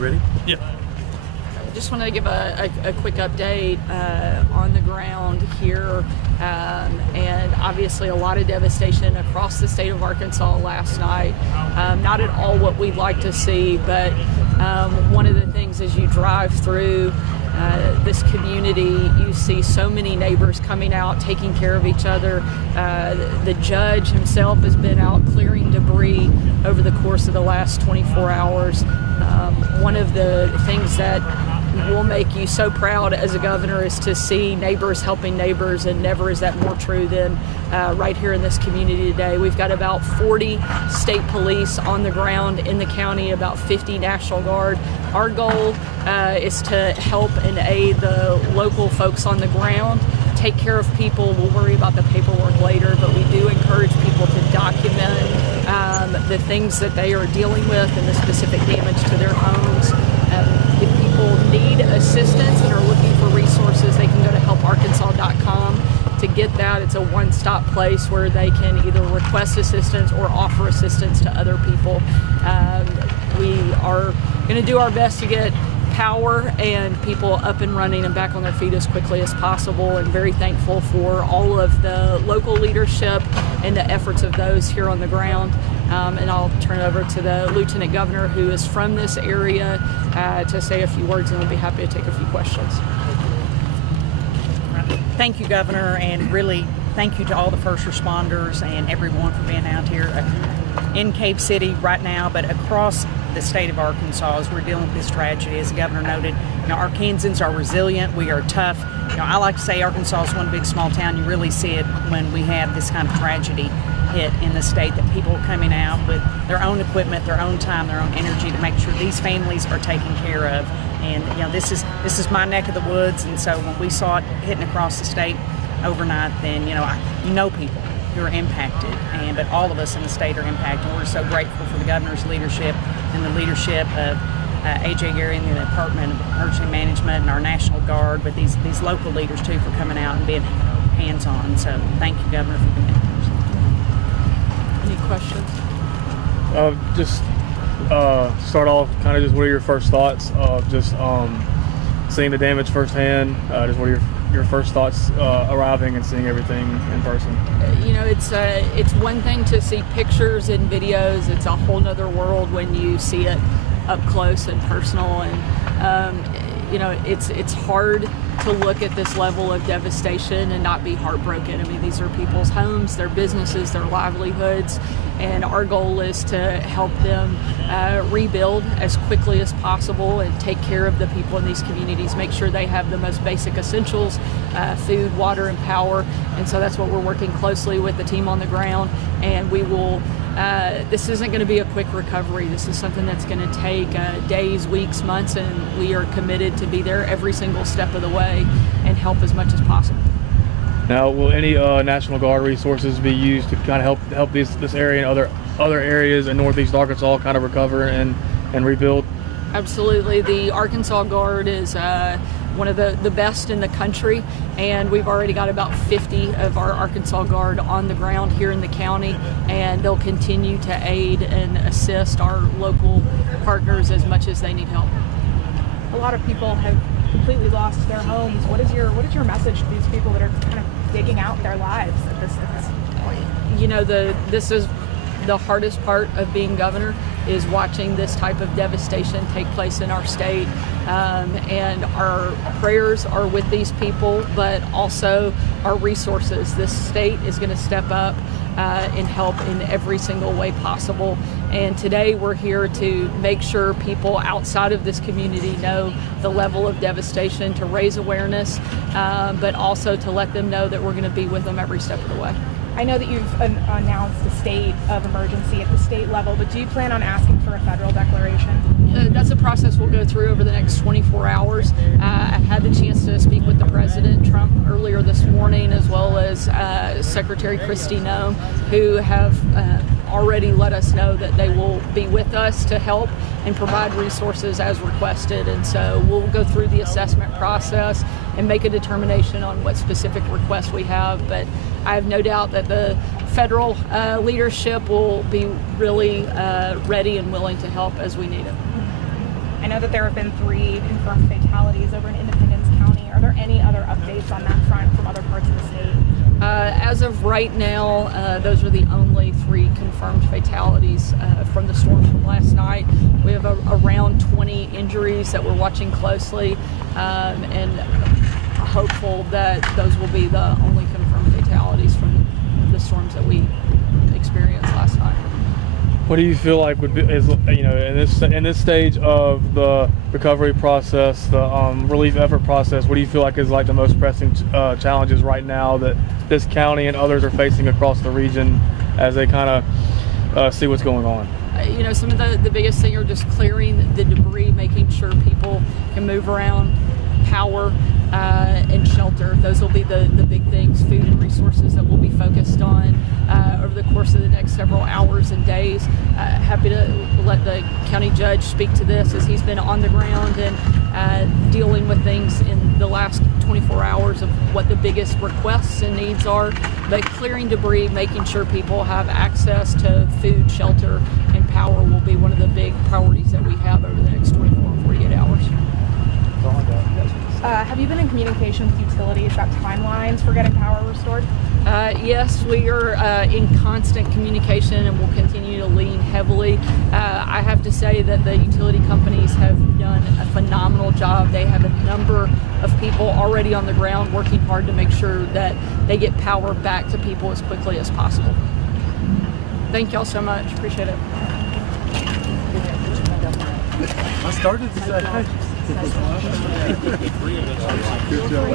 you ready? Yeah. Just want to give a quick update on the ground here, and obviously a lot of devastation across the state of Arkansas last night. Not at all what we'd like to see, but one of the things as you drive through this community, you see so many neighbors coming out, taking care of each other. The judge himself has been out clearing debris over the course of the last 24 hours. One of the things that will make you so proud as a governor is to see neighbors helping neighbors, and never is that more true than right here in this community today. We've got about 40 state police on the ground in the county, about 50 National Guard. Our goal is to help and aid the local folks on the ground, take care of people. We'll worry about the paperwork later, but we do encourage people to document the things that they are dealing with and the specific damage to their homes. If people need assistance and are looking for resources, they can go to helparkansas.com to get that. It's a one-stop place where they can either request assistance or offer assistance to other people. We are going to do our best to get power and people up and running and back on their feet as quickly as possible, and very thankful for all of the local leadership and the efforts of those here on the ground. And I'll turn it over to the Lieutenant Governor, who is from this area, to say a few words, and we'll be happy to take a few questions. Thank you, Governor, and really thank you to all the first responders and everyone for being out here in Cave City right now, but across the state of Arkansas as we're dealing with this tragedy. As the Governor noted, Arkansans are resilient. We are tough. I like to say Arkansas is one big small town. You really see it when we have this kind of tragedy hit in the state, that people are coming out with their own equipment, their own time, their own energy to make sure these families are taken care of. And this is my neck of the woods, and so when we saw it hitting across the state overnight, then people who are impacted, but all of us in the state are impacted. We're so grateful for the Governor's leadership and the leadership of A.J. Gary and the Department of Emergency Management and our National Guard, but these local leaders too for coming out and being hands-on. So thank you, Governor, for being here. Any questions? Just start off, kind of just what are your first thoughts of just seeing the damage firsthand? Just what are your first thoughts arriving and seeing everything in person? It's one thing to see pictures and videos. It's a whole nother world when you see it up close and personal. And it's hard to look at this level of devastation and not be heartbroken. I mean, these are people's homes, their businesses, their livelihoods, and our goal is to help them rebuild as quickly as possible and take care of the people in these communities, make sure they have the most basic essentials, food, water, and power. And so that's what we're working closely with the team on the ground, and we will this isn't going to be a quick recovery. This is something that's going to take days, weeks, months, and we are committed to be there every single step of the way and help as much as possible. Now, will any National Guard resources be used to kind of help this area and other areas in Northeast Arkansas kind of recover and rebuild? Absolutely. The Arkansas Guard is one of the best in the country, and we've already got about 50 of our Arkansas Guard on the ground here in the county, and they'll continue to aid and assist our local partners as much as they need help. A lot of people have completely lost their homes. What is your message to these people that are kind of digging out their lives at this point? This is the hardest part of being governor, is watching this type of devastation take place in our state. And our prayers are with these people, but also our resources. This state is going to step up and help in every single way possible. And today we're here to make sure people outside of this community know the level of devastation, to raise awareness, but also to let them know that we're going to be with them every step of the way. I know that you've announced a state of emergency at the state level, but do you plan on asking for a federal declaration? That's a process we'll go through over the next 24 hours. I've had the chance to speak with the President Trump earlier this morning, as well as Secretary Kristi Noem, who have already let us know that they will be with us to help and provide resources as requested. And so we'll go through the assessment process and make a determination on what specific requests we have. But I have no doubt that the federal leadership will be really ready and willing to help as we need it. know that there have been 3 confirmed fatalities over in Independence County. Are there any other updates on that front from other parts of the state? As of right now, those are the only 3 confirmed fatalities from the storms from last night. We have around 20 injuries that we're watching closely, and hopeful that those will be the only confirmed fatalities from the storms that we experienced last night. What do you feel like would be, is, you know, in this stage of the recovery process, the relief effort process? What do you feel like is like the most pressing challenges right now that this county and others are facing across the region as they kind of see what's going on? You know, some of the biggest thing are just clearing the debris, making sure people can move around, power, and shelter. Those will be the big things, food and resources that we'll be focused on over the course of the next several hours and days. Happy to let the county judge speak to this, as he's been on the ground and dealing with things in the last 24 hours of what the biggest requests and needs are. But clearing debris, making sure people have access to food, shelter, and power will be one of the big priorities that we have over the next 24 and 48 hours. Have you been in communication with utilities about timelines for getting power restored? Yes, we are in constant communication and will continue to lean heavily. I have to say that the utility companies have done a phenomenal job. They have a number of people already on the ground working hard to make sure that they get power back to people as quickly as possible. Thank y'all so much. Appreciate it. I started to say, hey. Good job.